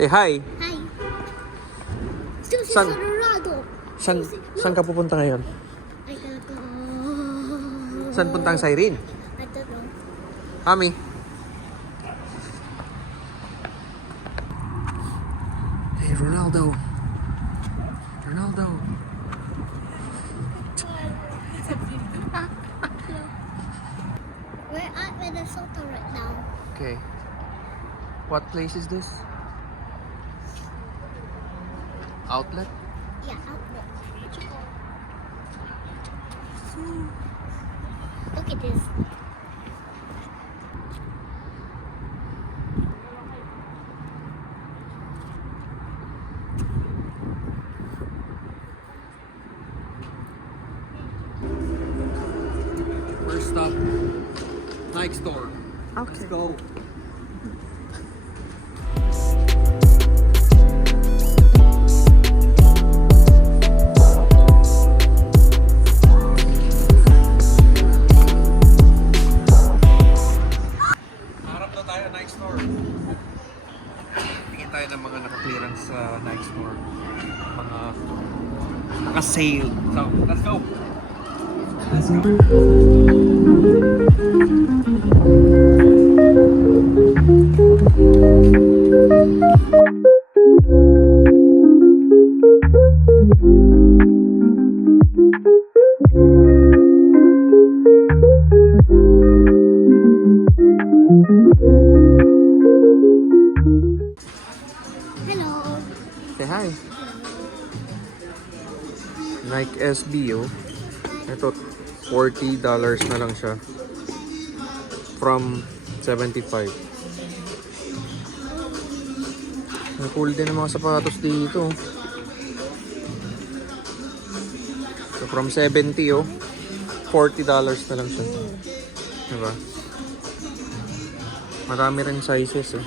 Say hi. Hi. Susi San- Colorado. Saan ka pupunta ngayon? I gotta go. Saan punta ang Siren? I don't know. Mami. Hey, Ronaldo. Ronaldo. We're at Minnesota right now. Okay. What place is this? Outlet? Yeah, outlet. Look at this. First stop, Nike store. Okay. Let's go. Harap na tayo Nike store. Tingin tayo ng mga naka-clearance sa Nike store. Mga naka-sale. So, let's go. Let's go. Hello. Say hi. Nike SB, oh. Ito, $40 na lang siya. From 75. Ang cool din ng mga sapatos dito. So, from 70, oh. $40 na lang siya. Diba? Marami rin sizes, eh.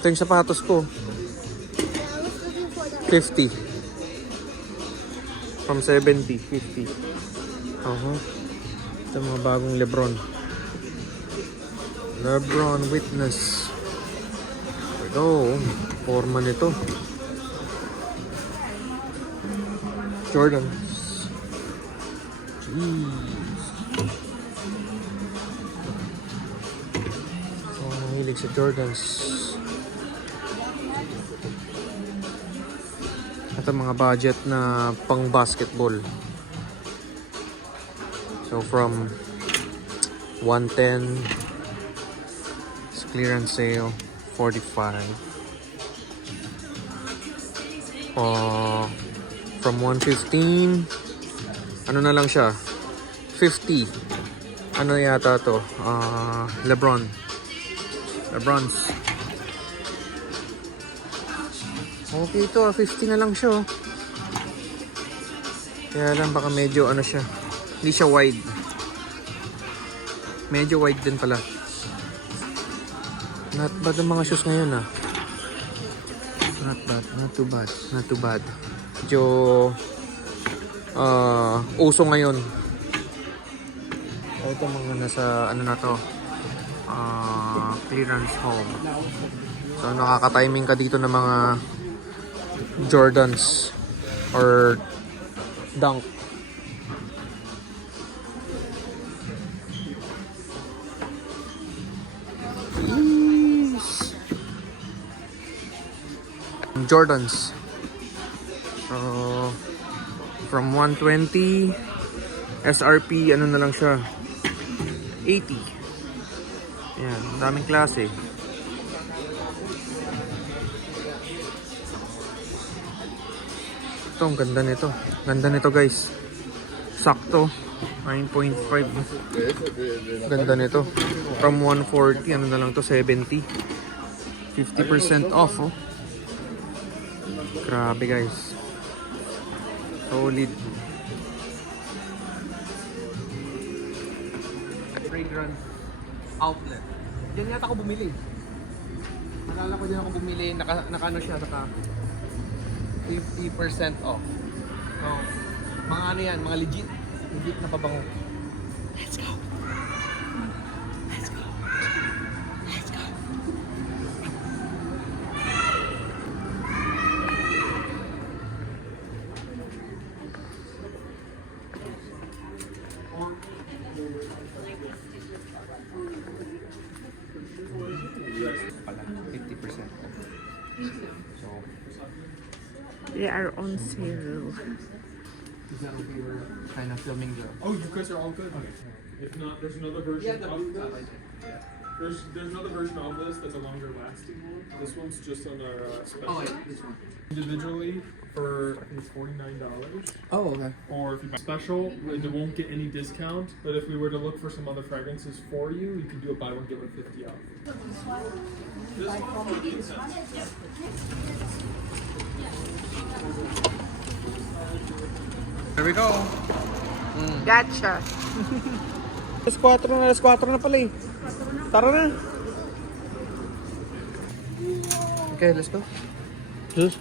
Ito yung sapatos ko. I was looking for the 50. From 70, 50. Ito mga bagong Lebron. Lebron Witness. Ito, forma nito. Jordan. Jeez. So, mahilig sa Jordans. Ito mga budget na pang basketball. So from 110 sa clearance sale 45. From 115 ano na lang siya 50. Ano yata to? Lebron's. Okay ito, 50 na lang siya. Kaya lang baka medyo ano siya. Hindi siya wide. Medyo wide din pala. Not bad ang mga shoes ngayon ah. Not bad, not too bad, not too bad. Medyo uso ngayon. Ito mga nasa ano na to. Clearance haul. So nakaka-timing ka dito ng mga Jordans or Dunk. Jordans. So from 120 SRP ano na lang siya 80. Yan, daming klase. Ito, ang ganda nito. Ganda nito guys. Sakto. 9.5. Ganda nito. From 140, ano na lang to, 70. 50% off, oh. Grabe guys. Solid. Fragrance outlet. Diyan yata ako bumili. Nalala ko din ako bumili. Naka ano siya, naka 50% off. So, mga ano yan, mga legit na pabango. Let's go. Let's go. Let's go. They are on sale. Is that okay? We're kind of filming the... Oh, you guys are all good. Okay. If not, there's another version of this. There's another version of this that's a longer lasting one. This one's just on our special. Oh, wait, this one. Individually for I think $49. Oh, okay. Or if you buy special, it won't get any discount. But if we were to look for some other fragrances for you, you could do a buy one get one 50 off. This one for the incense. Here we go. Gotcha. Alas 4 na pala eh. Tara na. Okay, let's go. Sus.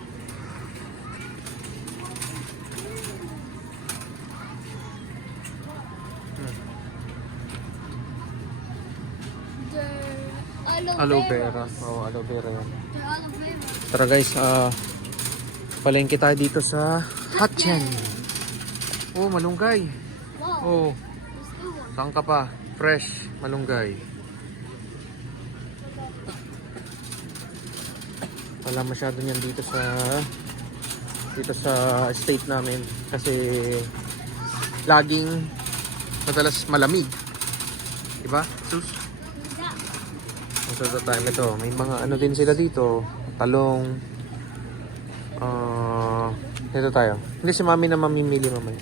The Aloe vera. Oo, aloe vera yan. The aloe vera. Tara guys, palengke tayo dito sa Hatchen. Oh, malunggay. Wow. Oh, There's new one. saan ka pa? Fresh, malunggay. Wala masyado niyan dito sa estate namin kasi laging madalas malamig. Diba? Sus. Most of the time ito, may mga ano din sila dito, talong. Dito tayo. Hindi si mami na mamimili mamaya.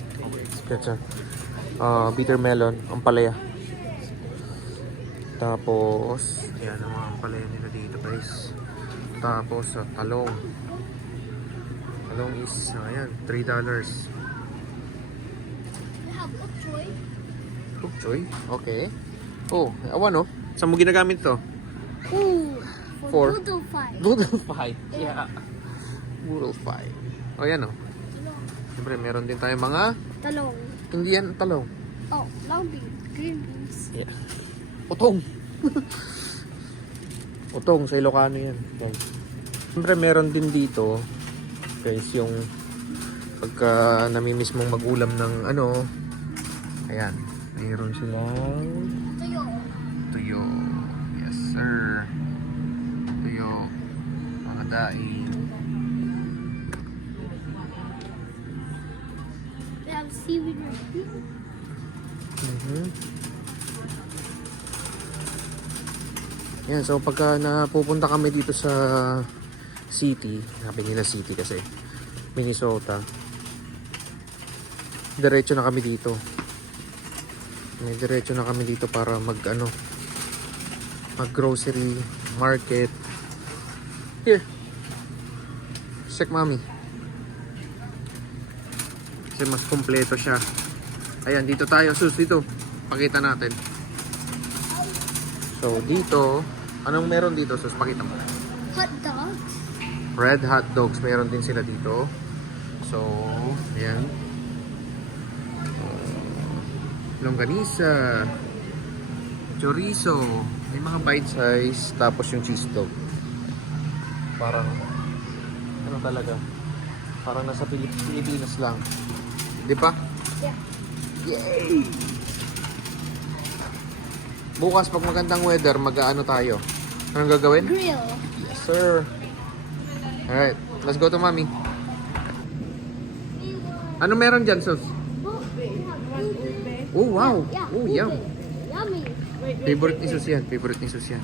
Kaya bitter melon, ampalaya. Tapos, ayan ang mga ampalaya nila dito guys. Tapos, talong. Talong is, ayan, $3. We have bok choy. Bok choy? Okay. Oh, awan oh. Saan mo ginagamit to? Ooh. For- For noodle fight. Noodle fight. Yeah. Noodle fight. Oh, yan oh. Siyempre, meron din tayong mga, Talong. hindi yan talong. Oh, long bean. Green beans. Yeah. Utong. Utong, sa Ilocano yan. Guys. Siyempre, meron din dito, guys, yung pagka namimiss mong mag-ulam ng ano, ayan, mayroon silang Tuyo. tuyo. Yes, sir. Tuyo. Mga daing. We have seaweed right here. Yan, so pagka napupunta kami dito sa city, sabi nila city kasi, Minnesota, diretso na kami dito. May diretso na kami dito para mag grocery market. Here. Check mami. Kasi mas kompleto siya. Ayan, dito tayo. Sus, dito. Pakita natin. So, dito, anong meron dito? Sus, pakita mo. Hot dogs. Red hot dogs, meron din sila dito. So, ayan. Longganisa. Chorizo. May mga bite size. Tapos yung cheese dog. Parang, ano talaga? Parang nasa Pilipinas lang. Di ba? Yeah. Yay! Bukas pag magandang weather, mag-aano tayo? Anong gagawin? Grill. Yes, sir. Alright, let's go to mommy. Ano meron dyan, sus? Oh, wow. Yeah. Oh, yum. Yummy. Favorite ni sus yan. Favorite ni sus yan.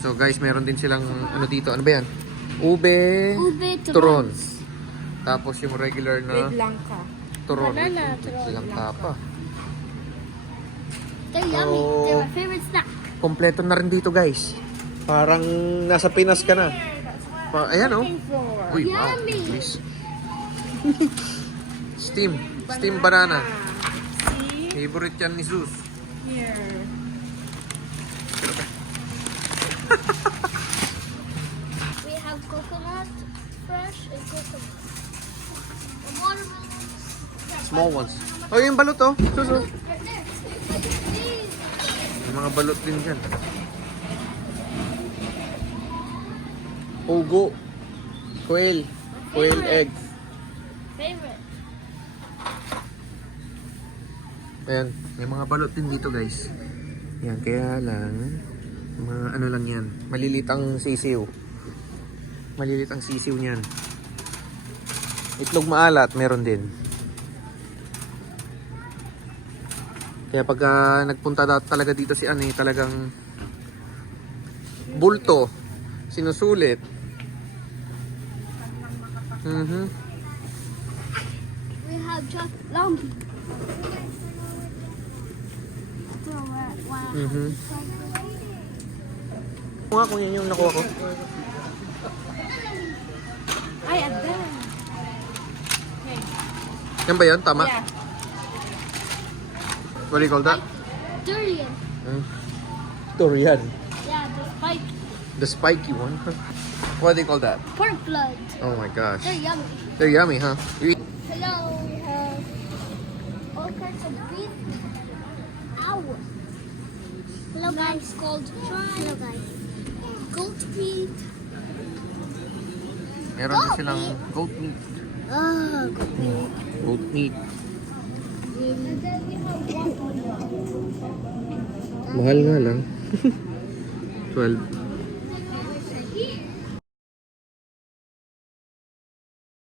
So, guys, meron din silang, ano dito, ano ba yan? Ube Ube turons. Tapos yung regular na With langka. turon. Banana With turon. silang tapa. They're yummy. They're my favorite snack. Kompleto na rin dito, guys. Parang nasa Pinas ka na. Ayan, oh. Uy, wow. Yummy. Please. Steam. Steam banana. See? Favorite yan ni Sus. Here. We have coconut, fresh, and coconut. And watermelon. Small ones. Oh, yung balot, oh. Sus, oh. Right there. These. May mga balot din dyan. Ugo. Quail. Quail eggs. Favorite. Ayan. May mga balot din dito, guys. Yan, kaya lang mga ano lang yan. Malilitang sisiw. Malilit ang sisiw niyan. Itlog maalat, meron din. Kaya pagka nagpunta talaga dito si Ani, talagang bulto, sinusulit. We have just lumpy. Kung nga, kung yan yung nakuha ko. Ay, ada. Yan ba yan? Tama? Yeah. What do you call that? Durian. Durian. Yeah, the spike. The spiky one. What do you call that? Pork blood. Oh my gosh. They're yummy. They're yummy, huh? You eat. Hello, we have all kinds of beef. Ow. Hello guys, called Hello guys. Goat meat. Meron din silang goat meat. Oh, goat meat. Goat meat. And then we have waffle. Mahal nga lang. 12.